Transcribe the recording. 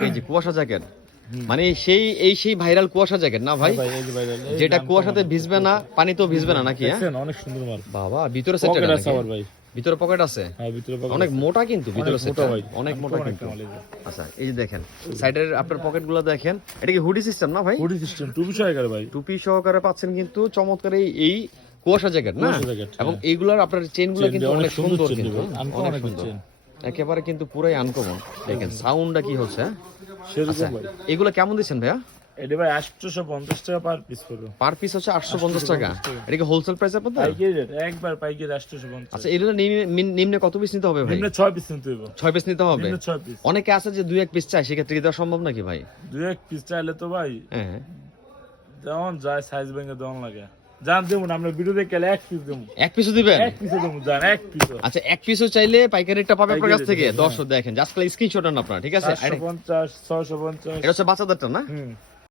এই যে কুয়াশা জ্যাকেট মানে সেই এই সেই ভাইরাল কুয়াশা জ্যাকেট না ভাই? ভাই এই যে ভাইরাল এই যেটা কুয়াশাতে ভিজবে না পানিতেও ভিজবে না নাকি হ্যাঁ? অনেক সুন্দর মাল। বাবা ভিতরে সেট পকেট আছে আবার ভাই। ভিতরে পকেট আছে? হ্যাঁ ভিতরে পকেট অনেক মোটা কিন্তু ভিতরে অনেক মোটা ভাই। অনেক মোটা কিন্তু। আচ্ছা এই যে দেখেন সাইডের আপনার পকেটগুলো দেখেন এটা কি হুডি সিস্টেম না ভাই? হুডি সিস্টেম টুপি সহকারে ভাই। টুপি সহকারে পাচ্ছেন কিন্তু চমৎকার এই- এই কুয়াশা জ্যাকেট না? এবং হ্যাঁ। এইগুলোর আপনার চেনগুলো কিন্তু অনেক সুন্দর কিন্তু অনেক সুন্দর। একেবারে কিন্তু পুরাই আনকমন দেখেন সাউন্ডটা কি হচ্ছে হ্যাঁ? আচ্ছা এগুলো কেমন দিচ্ছেন ভাইয়া? এটা ভাই টাকা পার পিস পড়বে। পার পিস হচ্ছে আটশো পঞ্চাশ টাকা। এটা কি হোলসেল প্রাইস আপনাদের? পাইকারি রেট একবার পাইকারি আচ্ছা এগুলো নিম্নে- কত পিস নিতে হবে ভাই? নিম্নে ছয় পিস নিতে ছয় পিস নিতে হবে? নিম্নে ছয় পিস অনেকে আছে যে দুই এক পিস চাই সেক্ষেত্রে কি দেওয়া সম্ভব নাকি ভাই? দুই এক পিস চাইলে তো ভাই হ্যাঁ যেমন যায় সাইজ ভেঙে দেওয়ান লাগে। জান দেবো না আমরা গেলে এক পিস দেবো। এক পিসও দিবেন? এক পিসে দেবো জান এক পিস আচ্ছা এক পিসও চাইলে পাইকারি রেটটা পাবে আপনার কাছ থেকে। দর্শক দেখেন জাস্ট স্ক্রিনশট নেন আপনারা ঠিক আছে? এটা হচ্ছে না? হুম।